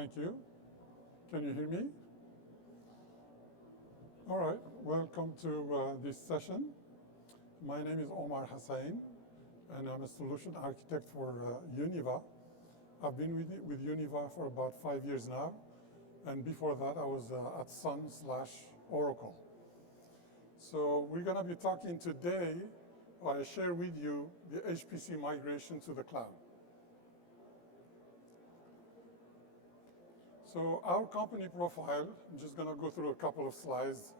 Thank you. Can you hear me? All right, welcome to this session. My name is Omar Hussain, and I'm a solution architect for Univa. I've been with Univa for about 5 years now, and before that I was at Sun/Oracle. So we're going to be talking today, I share with you the HPC migration to the cloud. So our company profile, I'm just going to go through a couple of slides,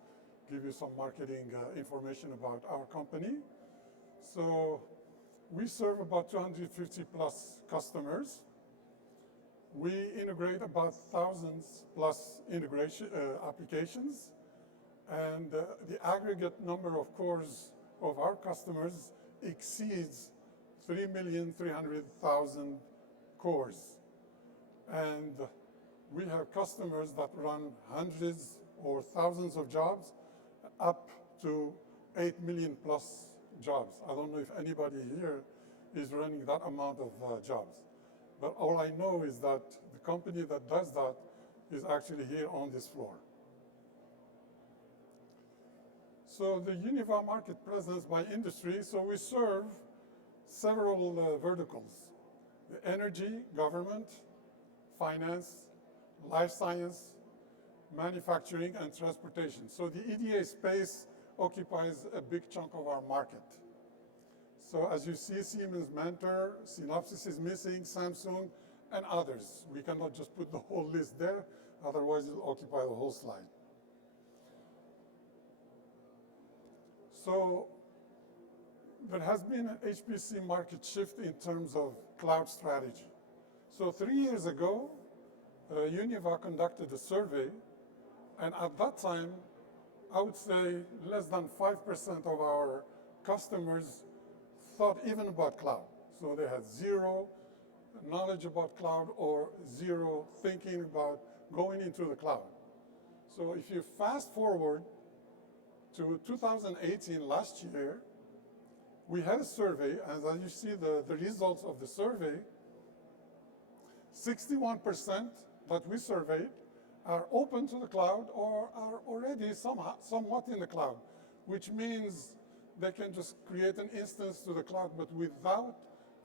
give you some marketing information about our company. So we serve about 250 plus customers. We integrate about thousands plus integration applications. And the aggregate number of cores of our customers exceeds 3,300,000 cores. And we have customers that run hundreds or thousands of jobs up to 8 million plus jobs. I don't know if anybody here is running that amount of jobs. But all I know is that the company that does that is actually here on this floor. So the Univa market presence by industry, so we serve several verticals: the energy, government, finance, life science, manufacturing, and transportation. So the EDA space occupies a big chunk of our market. So as you see, Siemens, Mentor, Synopsys is missing, Samsung, and others. We cannot just put the whole list there, otherwise it'll occupy the whole slide. So there has been an HPC market shift in terms of cloud strategy. So 3 years ago, Univa conducted a survey, and at that time, I would say less than 5% of our customers thought even about cloud. So they had zero knowledge about cloud or zero thinking about going into the cloud. So if you fast forward to 2018, last year, we had a survey, and as you see the results of the survey, 61% that we surveyed are open to the cloud or are already somewhat in the cloud, which means they can just create an instance to the cloud, but without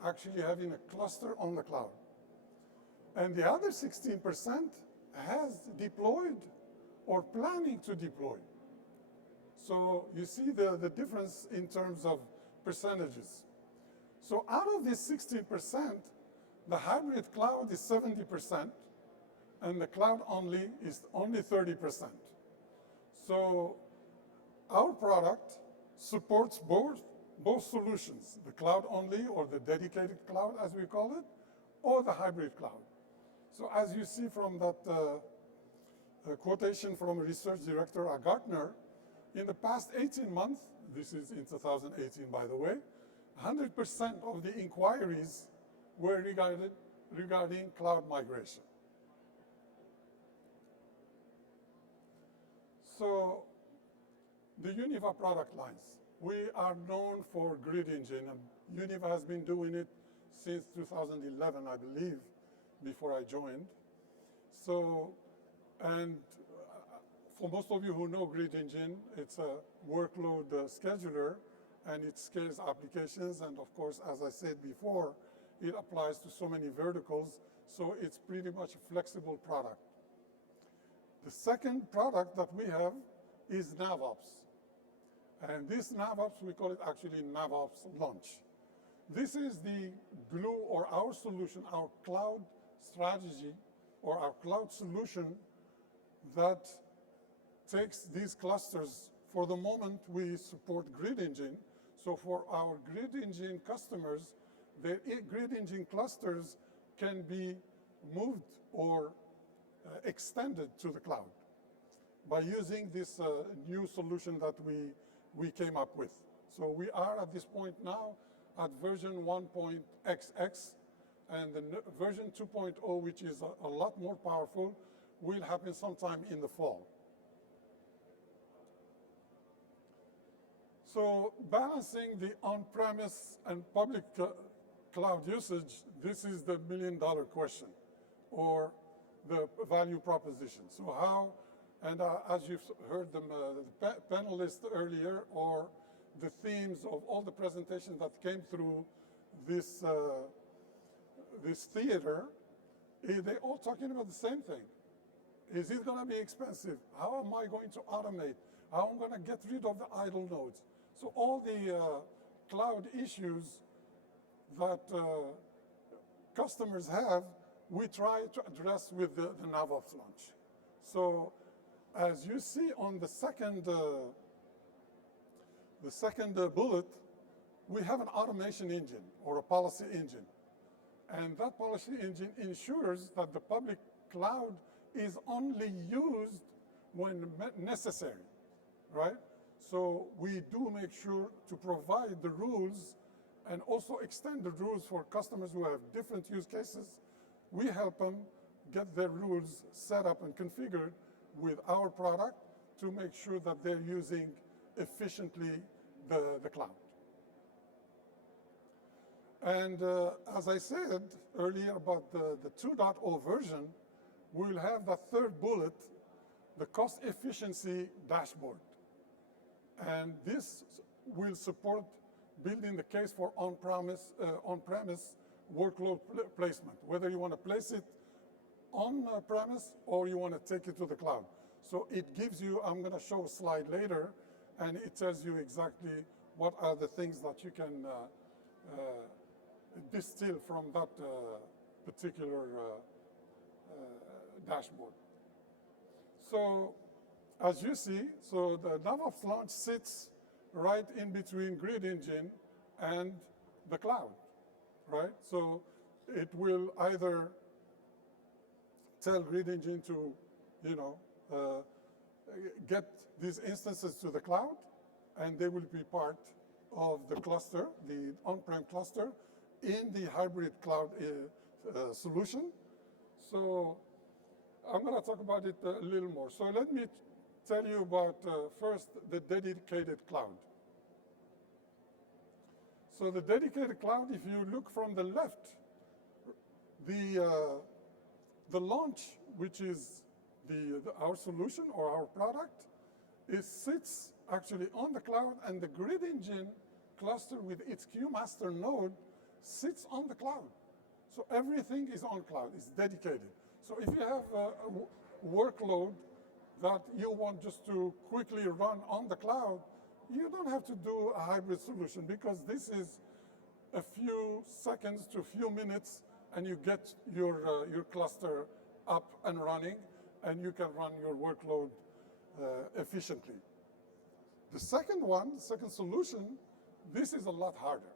actually having a cluster on the cloud. And the other 16% has deployed or planning to deploy. So you see the difference in terms of percentages. So out of this 16%, the hybrid cloud is 70%, and the cloud only is only 30%. So our product supports both solutions, the cloud only or the dedicated cloud as we call it, or the hybrid cloud. So as you see from that quotation from research director at Gartner, in the past 18 months, this is in 2018 by the way, 100% of the inquiries were regarding cloud migration. So the Univa product lines. We are known for Grid Engine, and Univa has been doing it since 2011, I believe, before I joined. So, and for most of you who know Grid Engine, it's a workload scheduler, and it scales applications, and of course, as I said before, it applies to so many verticals, so it's pretty much a flexible product. The second product that we have is Navops. And this Navops, we call it actually Navops Launch. This is the glue or our solution, our cloud strategy or our cloud solution that takes these clusters. For the moment, we support Grid Engine. So for our Grid Engine customers, the Grid Engine clusters can be moved or extended to the cloud by using this new solution that we came up with. So we are at this point now at version 1.xx, and the version 2.0, which is a lot more powerful, will happen sometime in the fall. So balancing the on-premise and public cloud usage, this is the million-dollar question. Or the value proposition. So how, and as you've heard the panelists earlier, or the themes of all the presentations that came through this, this theater, they're all talking about the same thing. Is it going to be expensive? How am I going to automate? How am I going to get rid of the idle nodes? So all the cloud issues that customers have, we try to address with the Navops launch. So as you see on the second bullet, we have an automation engine or a policy engine. And that policy engine ensures that the public cloud is only used when necessary, right? So we do make sure to provide the rules and also extend the rules for customers who have different use cases. We help them get their rules set up and configured with our product to make sure that they're using efficiently the cloud. And as I said earlier about the 2.0 version, we'll have that third bullet, the cost efficiency dashboard. And this will support building the case for on-premise workload placement, whether you want to place it on-premise or you want to take it to the cloud. So it gives you, I'm going to show a slide later, and it tells you exactly what are the things that you can distill from that particular dashboard. So as you see, so the Navops launch sits right in between Grid Engine and the cloud, right? So it will either tell Grid Engine to, get these instances to the cloud, and they will be part of the cluster, the on-prem cluster, in the hybrid cloud solution. So I'm going to talk about it a little more. So let me tell you about first the dedicated cloud. So the dedicated cloud, if you look from the left, the launch, which is our solution or our product, sits actually on the cloud, and the Grid Engine cluster with its QMaster node sits on the cloud. So everything is on cloud, it's dedicated. So if you have a workload that you want just to quickly run on the cloud, you don't have to do a hybrid solution, because this is a few seconds to a few minutes, and you get your cluster up and running, and you can run your workload efficiently. The second solution, this is a lot harder.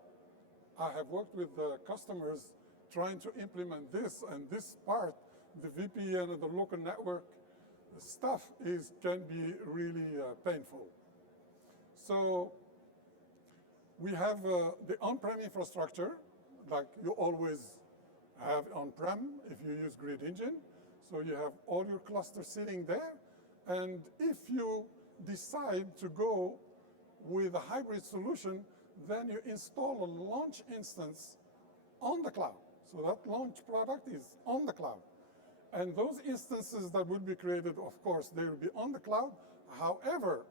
I have worked with customers trying to implement this, and this part, the VPN and the local network stuff can be really painful. So we have the on-prem infrastructure, like you always have on-prem if you use Grid Engine. So you have all your clusters sitting there. And if you decide to go with a hybrid solution, then you install a launch instance on the cloud. So that launch product is on the cloud. And those instances that will be created, of course, they will be on the cloud. However,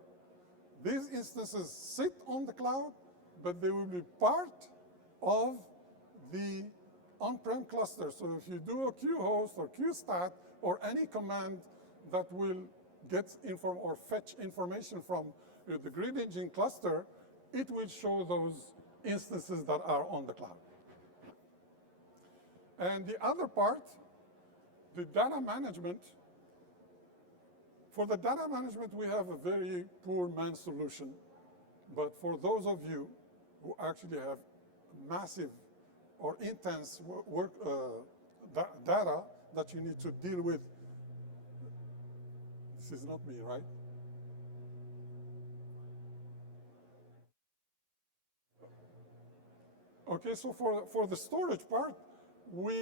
these instances sit on the cloud, but they will be part of the on-prem cluster. So if you do a qhost or qstat or any command that will get or fetch information from the Grid Engine cluster, it will show those instances that are on the cloud. And the other part, the data management. For the data management, we have a very poor man's solution. But for those of you who actually have massive or intense data that you need to deal with, this is not me, right? Okay, so for the storage part, we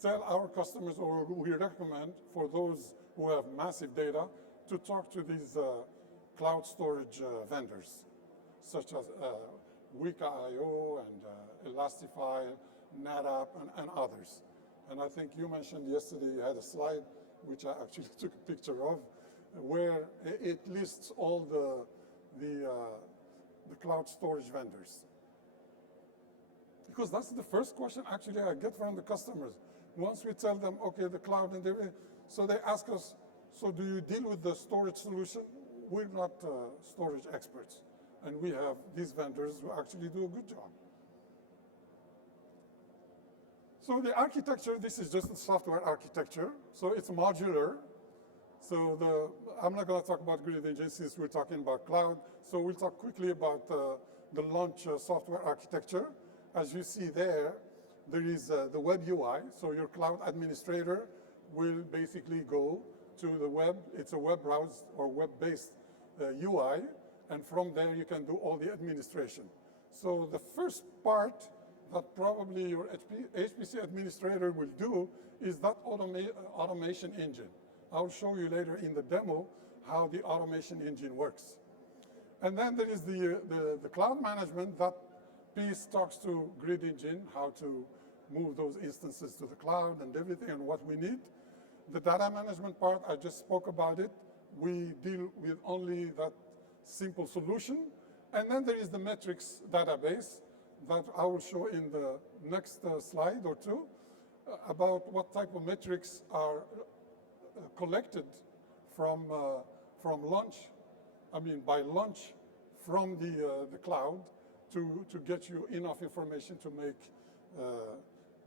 tell our customers, or we recommend for those who have massive data, to talk to these cloud storage vendors, such as Weka.io and Elastify, NetApp, and others. And I think you mentioned yesterday, you had a slide which I actually took a picture of, where it lists all the cloud storage vendors. Because that's the first question actually I get from the customers. Once we tell them, okay, the cloud and everything, so they ask us, so do you deal with the storage solution? We're not storage experts. And we have these vendors who actually do a good job. So the architecture, this is just the software architecture. So it's modular. So I'm not going to talk about grid engine since we're talking about cloud. So we'll talk quickly about the launch software architecture. As you see there is the web UI. So your cloud administrator will basically go to the web. It's a web browse or web-based UI. And from there, you can do all the administration. So the first part that probably your HPC administrator will do is that automation engine. I'll show you later in the demo how the automation engine works. And then there is the cloud management. That piece talks to grid engine, how to move those instances to the cloud and everything and what we need. The data management part, I just spoke about it. We deal with only that simple solution. And then there is the metrics database that I will show in the next slide or two about what type of metrics are collected from launch, by launch from the cloud to get you enough information to make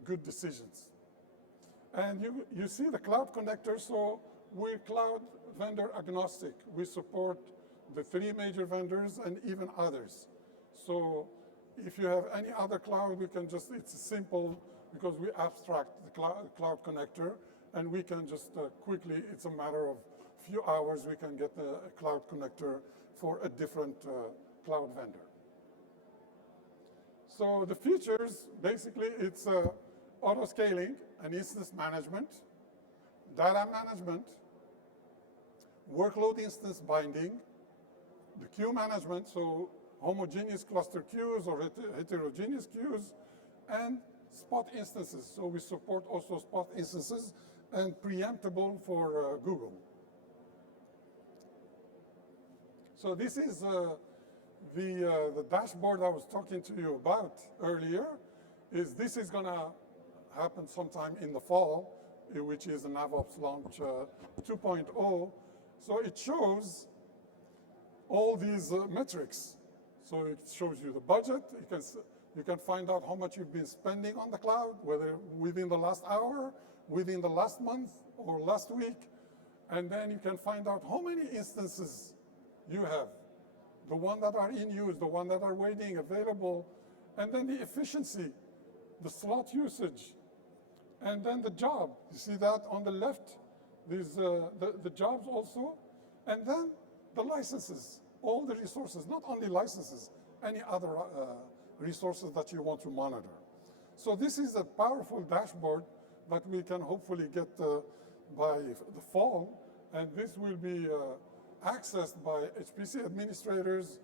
good decisions. And you see the cloud connector, so we're cloud vendor agnostic. We support the 3 major vendors and even others. So if you have any other cloud, we can just, it's simple because we abstract the cloud connector and we can just quickly, it's a matter of few hours, we can get a cloud connector for a different cloud vendor. So the features, basically it's auto scaling and instance management, data management, workload instance binding, the queue management, so homogeneous cluster queues or heterogeneous queues, and spot instances. So we support also spot instances and preemptible for Google. So this is the dashboard I was talking to you about earlier. This is going to happen sometime in the fall, which is the Navops launch 2.0. So it shows all these metrics. So it shows you the budget. You can find out how much you've been spending on the cloud, whether within the last hour, within the last month, or last week. And then you can find out how many instances you have, the one that are in use, the one that are waiting, available, and then the efficiency, the slot usage, and then the job. You see that on the left? There's the jobs also, and then the licenses, all the resources, not only licenses, any other resources that you want to monitor. So this is a powerful dashboard that we can hopefully get by the fall, and this will be accessed by HPC administrators,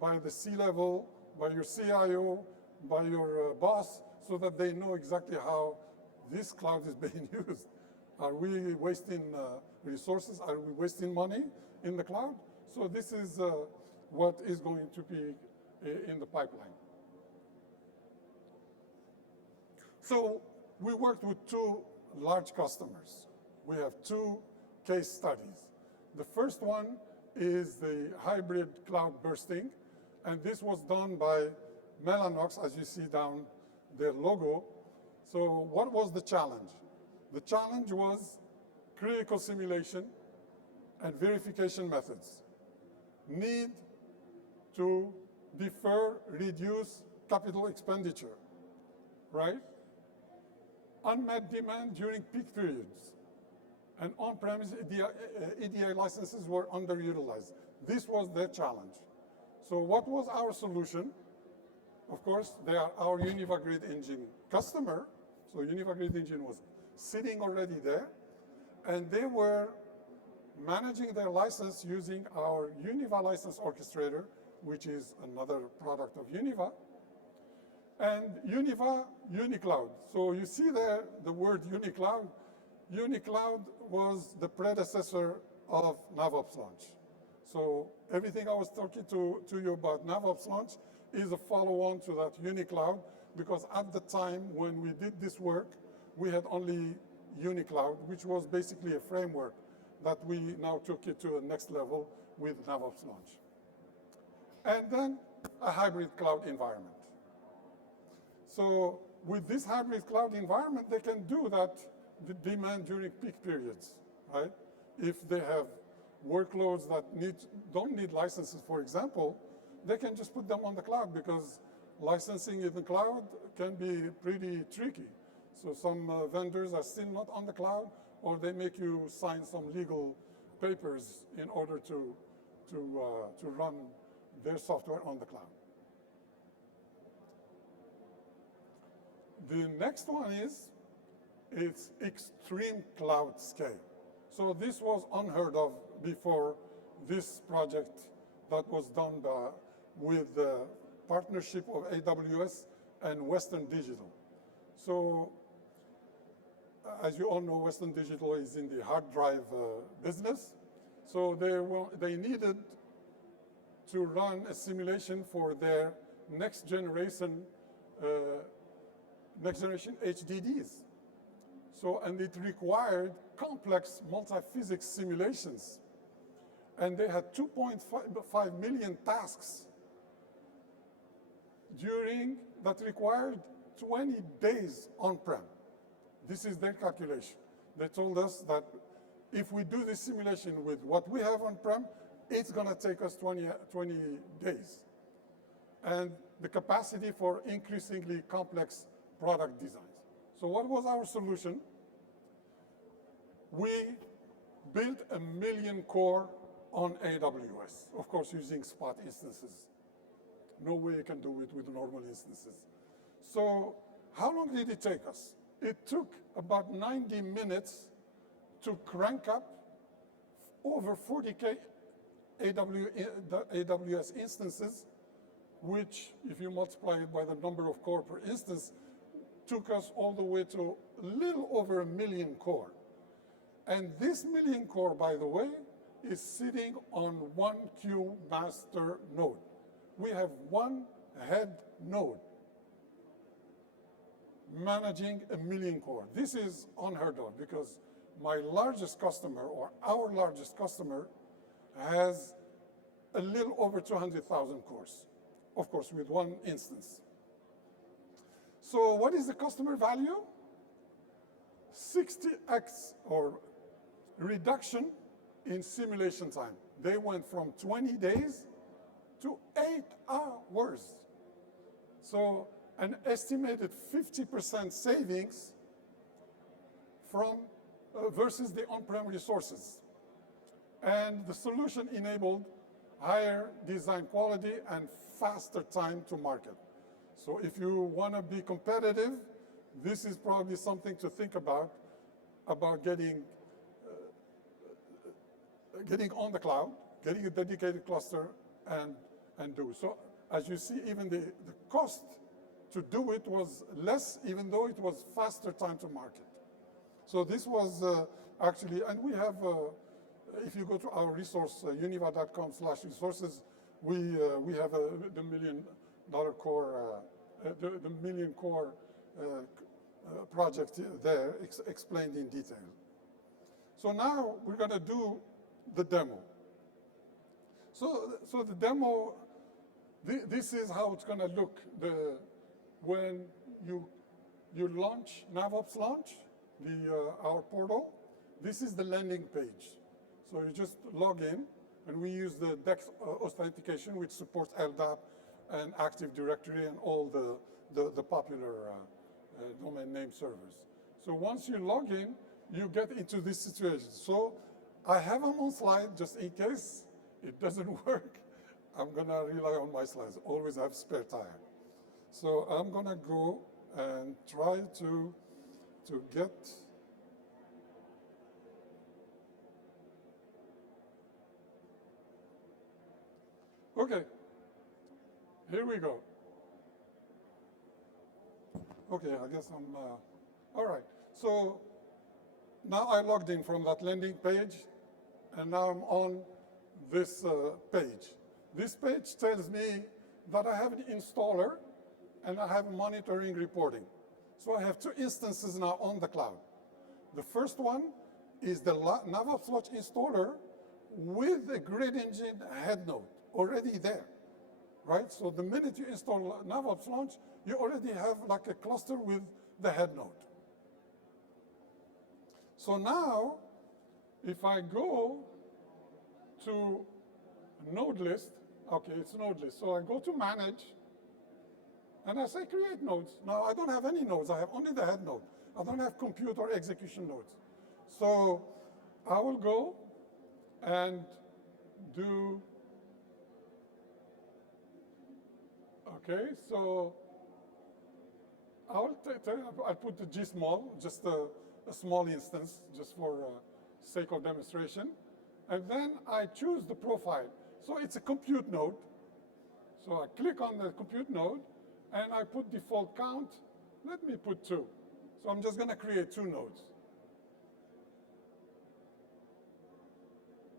by the C-level, by your CIO, by your boss, so that they know exactly how this cloud is being used. Are we wasting resources? Are we wasting money in the cloud? So this is what is going to be in the pipeline. So we worked with 2 large customers. We have 2 case studies. The first one is the hybrid cloud bursting, and this was done by Mellanox, as you see down their logo. So what was the challenge? The challenge was critical simulation and verification methods. Need to defer, reduce capital expenditure, right? Unmet demand during peak periods. And on-premise EDA licenses were underutilized. This was their challenge. So what was our solution? Of course, they are our Univa Grid Engine customer. So Univa Grid Engine was sitting already there. And they were managing their license using our Univa License Orchestrator, which is another product of Univa. And Univa UniCloud. So you see there the word UniCloud. UniCloud was the predecessor of Navops Launch. So everything I was talking to you about Navops Launch is a follow-on to that UniCloud, because at the time when we did this work, we had only UniCloud, which was basically a framework that we now took it to the next level with Navops Launch. And then a hybrid cloud environment. So with this hybrid cloud environment, they can do that demand during peak periods, right? If they have workloads that don't need licenses, for example, they can just put them on the cloud, because licensing in the cloud can be pretty tricky. So some vendors are still not on the cloud, or they make you sign some legal papers in order to run their software on the cloud. The next one is, it's extreme cloud scale. So this was unheard of before this project that was done with the partnership of AWS and Western Digital. So as you all know, Western Digital is in the hard drive business. So they needed to run a simulation for their next generation HDDs. So, and it required complex multi-physics simulations. And they had 2.5 million tasks that required 20 days on-prem. This is their calculation. They told us that if we do this simulation with what we have on-prem, it's going to take us 20 days. And the capacity for increasingly complex product designs. So what was our solution? We built a 1 million core on AWS, of course using spot instances. No way you can do it with normal instances. So how long did it take us? It took about 90 minutes to crank up over 40K AWS instances, which, if you multiply it by the number of core per instance, took us all the way to a little over 1 million core. And this 1 million core, by the way, is sitting on one queue master node. We have one head node managing 1 million core. This is unheard of, because my largest customer, or our largest customer, has a little over 200,000 cores, of course, with one instance. So what is the customer value? 60x, or reduction in simulation time. They went from 20 days to 8 hours. So an estimated 50% savings from versus the on-prem resources. And the solution enabled higher design quality and faster time to market. So if you want to be competitive, this is probably something to think about getting on the cloud, getting a dedicated cluster, and do. So as you see, even the cost to do it was less, even though it was faster time to market. So this was actually, and we have, if you go to our resource, univa.com/resources, we have the $1 million core, the 1 million core project there explained in detail. So now we're going to do the demo. So the demo, this is how it's going to look when you launch Navops Launch, our portal. This is the landing page. So you just log in, and we use the DAC authentication, which supports LDAP and Active Directory and all the popular domain name servers. So once you log in, you get into this situation. So I have them on slide just in case it doesn't work. I'm going to rely on my slides. Always have spare time. So I'm going to go and try to get. Okay, here we go. Okay, I guess I'm, all right. So now I logged in from that landing page, and now I'm on this page. This page tells me that I have an installer and I have monitoring reporting. So I have two instances now on the cloud. The first one is the Navops Launch installer with a Grid Engine head node already there, right? So the minute you install Navops Launch, you already have like a cluster with the head node. So now, if I go to node list, okay, it's node list. So I go to manage, and I say create nodes. Now I don't have any nodes, I have only the head node. I don't have compute or execution nodes. So I will go and do, okay, so I'll put the G small, just a small instance, just for sake of demonstration. And then I choose the profile. So it's a compute node. So I click on the compute node, and I put default count. Let me put 2. So I'm just going to create 2 nodes.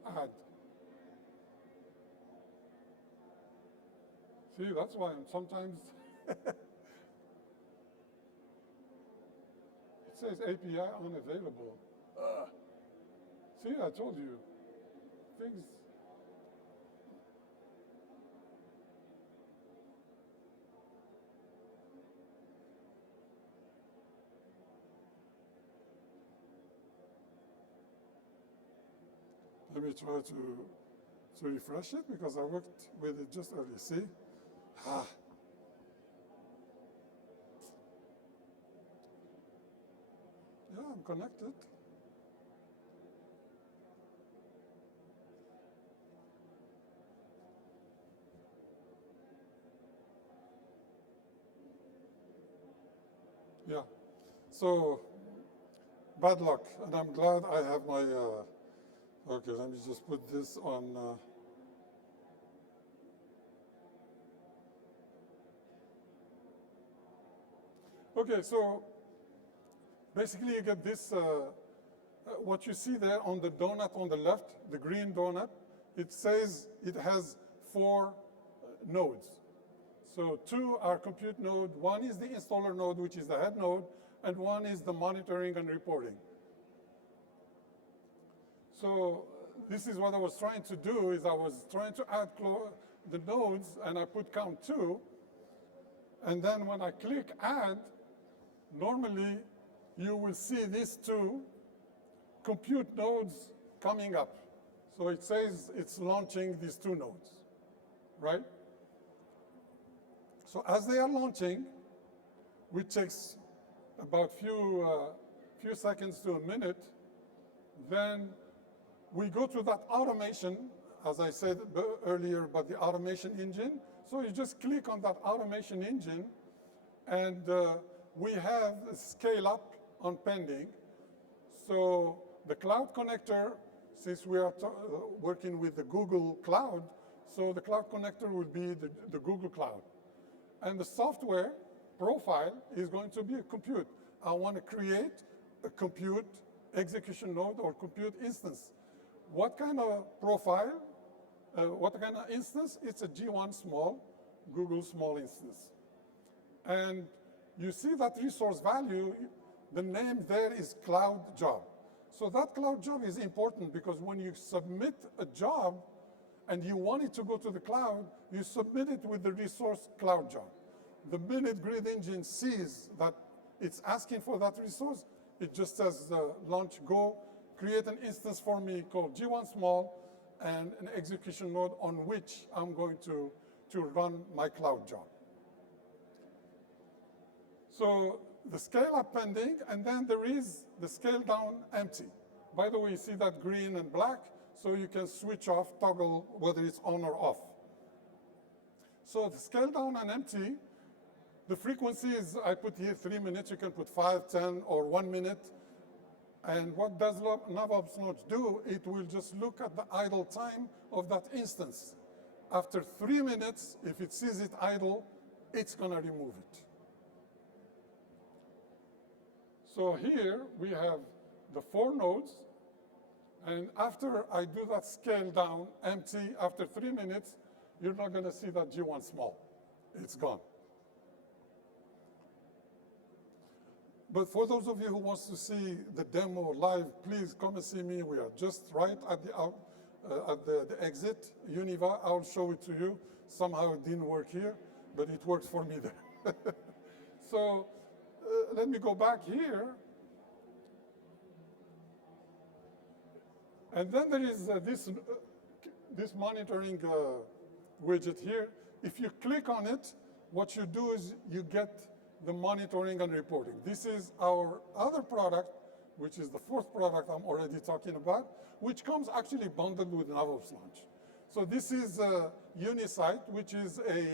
Add. See, that's why I'm sometimes it says API unavailable. See, I told you. Things. Let me try to refresh it because I worked with it just earlier. See? Yeah, I'm connected. Yeah. So, bad luck. And I'm glad I have my, okay, let me just put this on. Okay, so basically you get this, what you see there on the donut on the left, the green donut, it says it has 4 nodes. So 2 are compute node, 1 is the installer node, which is the head node, and 1 is the monitoring and reporting. So this is what I was trying to do, is I was trying to add the nodes, and I put count 2. And then when I click add, normally you will see these 2 compute nodes coming up. So it says it's launching these 2 nodes, right? So as they are launching, which takes about few seconds to a minute, then we go to that automation, as I said earlier about the automation engine. So you just click on that automation engine, and we have a scale up on pending. So the cloud connector, since we are working with the Google Cloud, so the cloud connector will be the Google Cloud. And the software profile is going to be a compute. I want to create a compute execution node or compute instance. What kind of profile? What kind of instance? It's a G1 small, Google small instance. And you see that resource value, the name there is cloud job. So that cloud job is important because when you submit a job and you want it to go to the cloud, you submit it with the resource cloud job. The minute Grid Engine sees that it's asking for that resource, it just says launch go, create an instance for me called G1 small and an execution node on which I'm going to run my cloud job. So the scale up pending, and then there is the scale down empty. By the way, you see that green and black, so you can switch off, toggle whether it's on or off. So the scale down and empty, the frequency is, I put here 3 minutes, you can put 5, 10, or 1 minute. And what does Navops Launch do? It will just look at the idle time of that instance. After 3 minutes, if it sees it idle, it's going to remove it. So here we have the 4 nodes, and after I do that scale down, empty, after 3 minutes, you're not going to see that G1 small. It's gone. But for those of you who wants to see the demo live, please come and see me. We are just right at the exit, Univa. I'll show it to you. Somehow it didn't work here, but it worked for me there. So let me go back here. And then there is this monitoring widget here. If you click on it, what you do is you get the monitoring and reporting. This is our other product, which is the 4th product I'm already talking about, which comes actually bundled with Navops Launch. So this is Unisight, which is a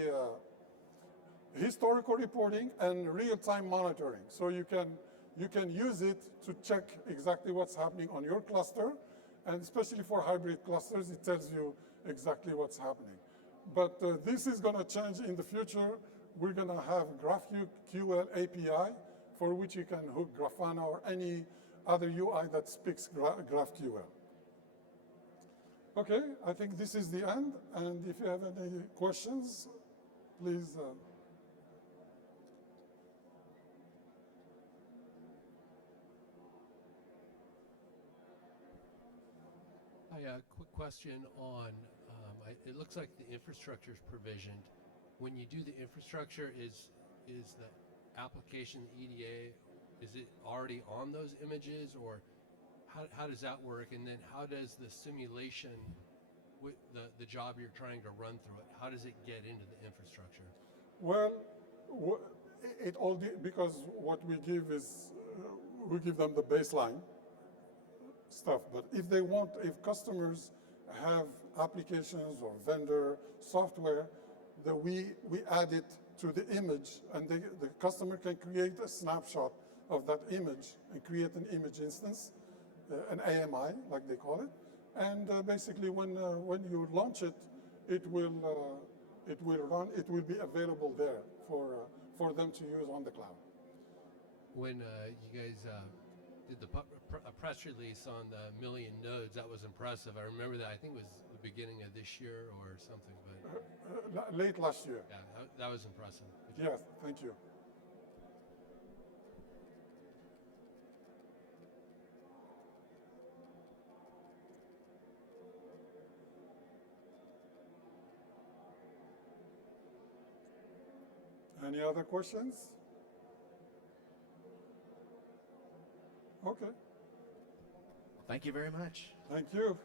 historical reporting and real-time monitoring. So you can use it to check exactly what's happening on your cluster, and especially for hybrid clusters, it tells you exactly what's happening. But this is going to change in the future. We're going to have GraphQL API, for which you can hook Grafana or any other UI that speaks GraphQL. Okay, I think this is the end. And if you have any questions, please. Quick question on, it looks like the infrastructure is provisioned. When you do the infrastructure, is the application, the EDA, is it already on those images, or how does that work? And then how does the simulation, with the job you're trying to run through it, how does it get into the infrastructure? Well, it all because what we give is, we give them the baseline stuff. But if they want, if customers have applications or vendor software, that we add it to the image, and the customer can create a snapshot of that image and create an image instance, an AMI, like they call it. And basically, when you launch it, it will run. It will be available there for them to use on the cloud. When you guys did a press release on the 1 million nodes, that was impressive. I remember that. I think it was the beginning of this year or something. But late last year. Yeah, that was impressive. Yes, thank you. Any other questions? Okay. Thank you very much. Thank you.